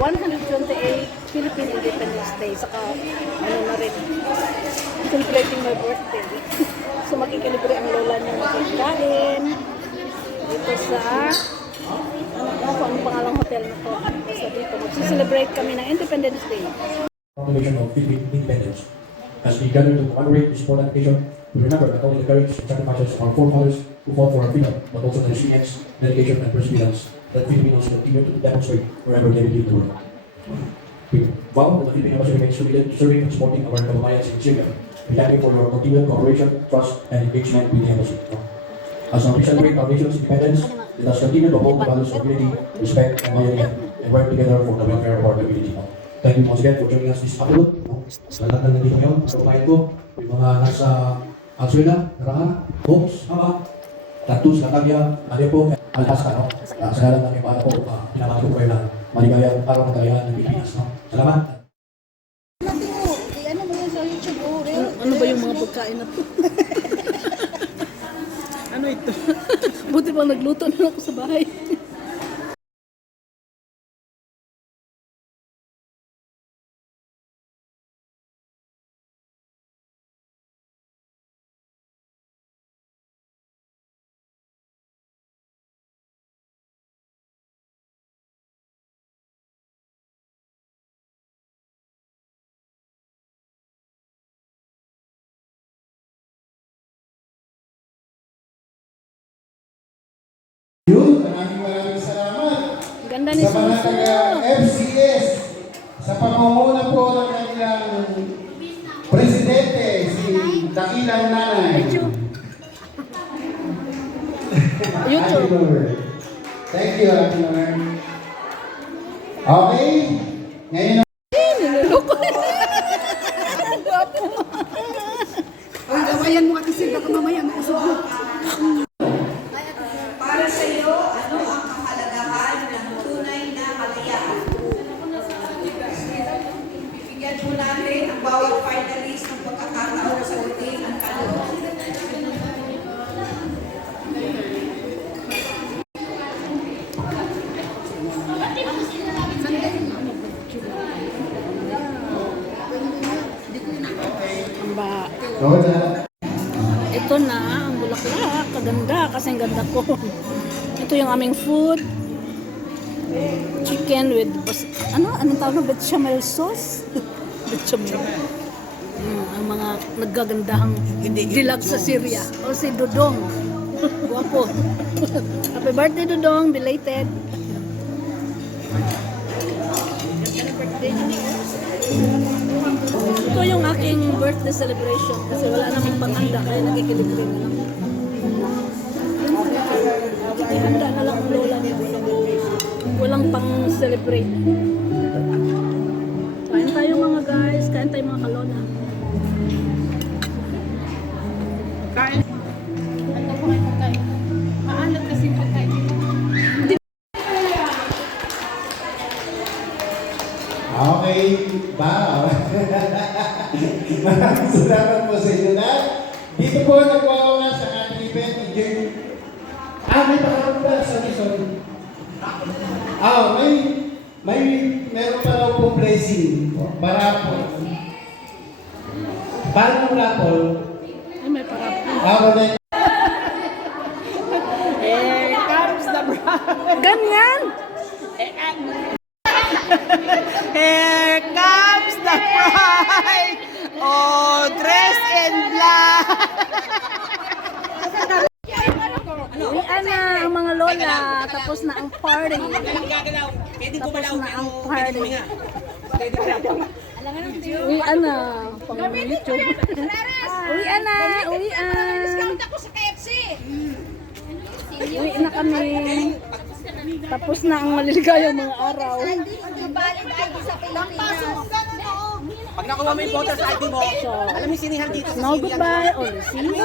128 Philippine Independence Day. Saka, ano na rin, celebrating my birthday. So, makikilibre ang lola niya ng pagkain. Dito sa, ano pangalang hotel na to. Basta dito, magsiselebrate kami ng Independence Day. Proclamation of Philippine independence. As we gather to commemorate this important occasion, we remember not only the courage and sacrifices of our forefathers who fought for our freedom, but also the resilience, dedication, and perseverance that Filipinos continue to demonstrate wherever they live in the world. We vow that the Philippine Embassy remains committed to serving and supporting our kababayans in Syria. We thank you for your continued cooperation, trust, and engagement with the embassy. As we celebrate our nation's independence, let us continue to uphold the values of unity, respect, and loyalty, and work together for the welfare of our community. Thank you once again for joining us this afternoon. Sa lahat ng nandito ngayon, sa kabayan ko, yung mga nasa Alsuela, Naranga, Homes, Hama, Tatus, Latavia, Adepo, Alhasa, no? Sa lahat ng iba po, pinamahal ko kayo ng maligayang araw ng kalihan ng Pilipinas, no? Salamat! Ano mo yan sa YouTube? Ano ba yung mga pagkain na to? Ano ito? Buti bang nagluto na ako sa bahay. Yun, maraming salamat Ganda ni sa mga Suso. taga-FCS sa pamumuno po ng kanilang presidente, si Dakilang Nanay. YouTube. Thank you, Ate Lord. Okay, ngayon na. Niluloko. Ang gawayan mo kasi baka mamaya makusog. Para sa iyo, ano ang kahalagahan ng tunay na kalayaan? Bibigyan mo natin ang bawat finalist ng pagkakataon sa sagutin ang tanong. Ito na ang bulaklak. Kaganda kasi ang ganda ko. Ito yung aming food. Chicken with anong tawag na bechamel sauce? Bechamel. Ang mga naggagandahang dilag sa Syria. O si Dodong. Guwapo. Happy birthday Dodong, belated. Ito yung aking birthday celebration kasi wala namang panghanda kaya nagkikilipin na lang. Handa na lang ang lola niya. Walang pang-celebrate. Kain tayo mga guys, kain tayo mga kalona. Kain. Ano po kayo pagkain? Maalat kasi pagkain. Okay, ba? Maraming salamat po sa inyo lahat. Dito po nagwawalan sa ating event. May pangarap pa. Sorry. Meron pa raw po blessing. Para po. Paano na po? Ay, may parap. Here comes the bride. Ganyan! Here comes the bride. Oh, dressed in black. Uwian na ang mga lola. Tapos na ang party. Tapos na ang party. Uwian na. Pang YouTube. Uwian na. Uwian. Uwi na kami. Tapos na ang maliligayang mga araw. Pag nakuha mo yung voters ID mo, alam mo sinihan dito sa No goodbye. Or see you.